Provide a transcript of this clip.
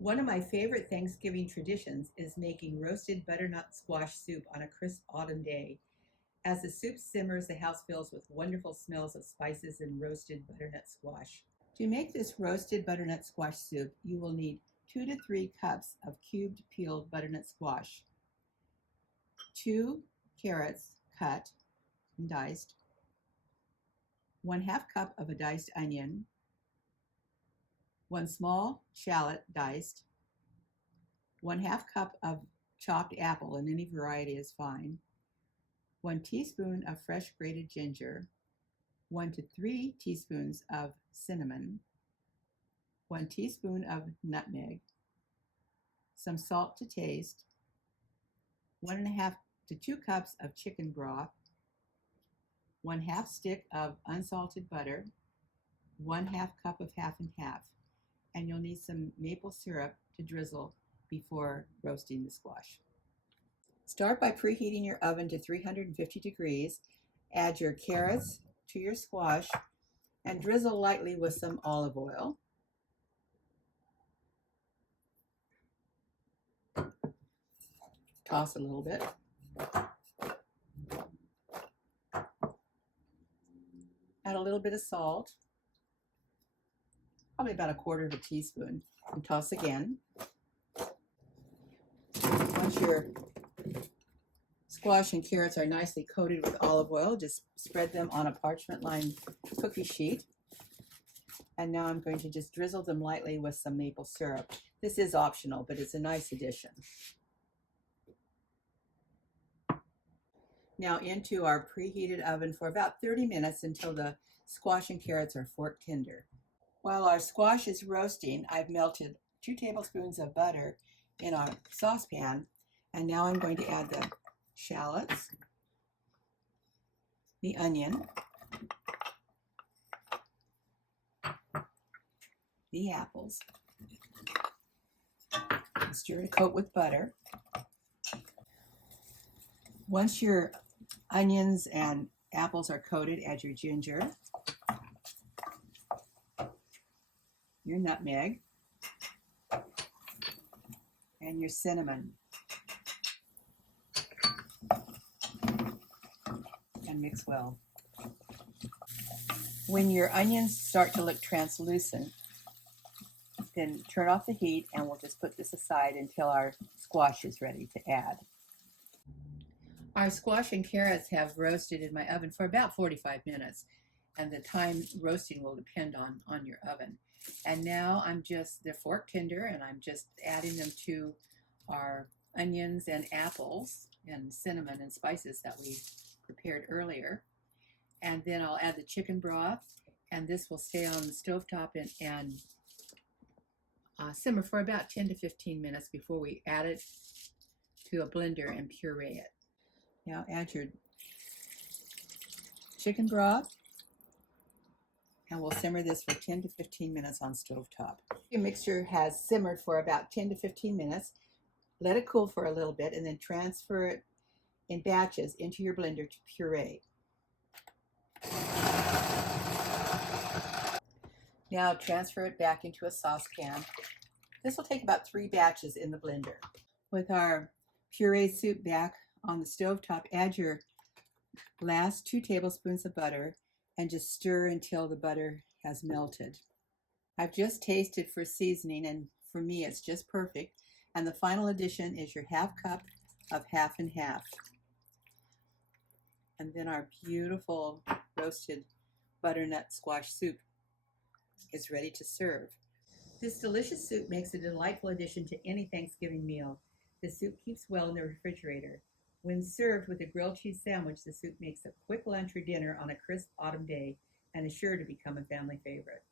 One of my favorite Thanksgiving traditions is making roasted butternut squash soup on a crisp autumn day. As the soup simmers, the house fills with wonderful smells of spices and roasted butternut squash. To make this roasted butternut squash soup, you will need 2 to 3 cups of cubed peeled butternut squash, 2 carrots cut and diced, 1/2 cup of a diced onion, 1 small shallot diced, 1/2 cup of chopped apple, and any variety is fine, 1 teaspoon of fresh grated ginger, 1 to 3 teaspoons of cinnamon, 1 teaspoon of nutmeg, some salt to taste, 1.5 to 2 cups of chicken broth, 1/2 stick of unsalted butter, 1/2 cup of half and half, and you'll need some maple syrup to drizzle before roasting the squash. Start by preheating your oven to 350 degrees. Add your carrots to your squash and drizzle lightly with some olive oil. Toss a little bit. Add a little bit of salt, probably about 1/4 teaspoon, and toss again. Once your squash and carrots are nicely coated with olive oil, just spread them on a parchment-lined cookie sheet. And now I'm going to just drizzle them lightly with some maple syrup. This is optional, but it's a nice addition. Now into our preheated oven for about 30 minutes until the squash and carrots are fork tender. While our squash is roasting, I've melted 2 tablespoons of butter in our saucepan, and now I'm going to add the shallots, the onion, the apples, stir and coat with butter. Once your onions and apples are coated, add your ginger, your nutmeg, and your cinnamon, and mix well. When your onions start to look translucent, then turn off the heat and we'll just put this aside until our squash is ready to add. Our squash and carrots have roasted in my oven for about 45 minutes, and the time roasting will depend on your oven. And now they're fork tender, and I'm just adding them to our onions and apples and cinnamon and spices that we prepared earlier. And then I'll add the chicken broth, and this will stay on the stovetop and simmer for about 10 to 15 minutes before we add it to a blender and puree it. Now add your chicken broth, and we'll simmer this for 10 to 15 minutes on stovetop. Your mixture has simmered for about 10 to 15 minutes. Let it cool for a little bit, and then transfer it in batches into your blender to puree. Now transfer it back into a saucepan. This will take about 3 batches in the blender. With our pureed soup back on the stovetop, add your last 2 tablespoons of butter and just stir until the butter has melted. I've just tasted for seasoning, and for me it's just perfect. And the final addition is your 1/2 cup of half and half. And then our beautiful roasted butternut squash soup is ready to serve. This delicious soup makes a delightful addition to any Thanksgiving meal. The soup keeps well in the refrigerator. When served with a grilled cheese sandwich, the soup makes a quick lunch or dinner on a crisp autumn day and is sure to become a family favorite.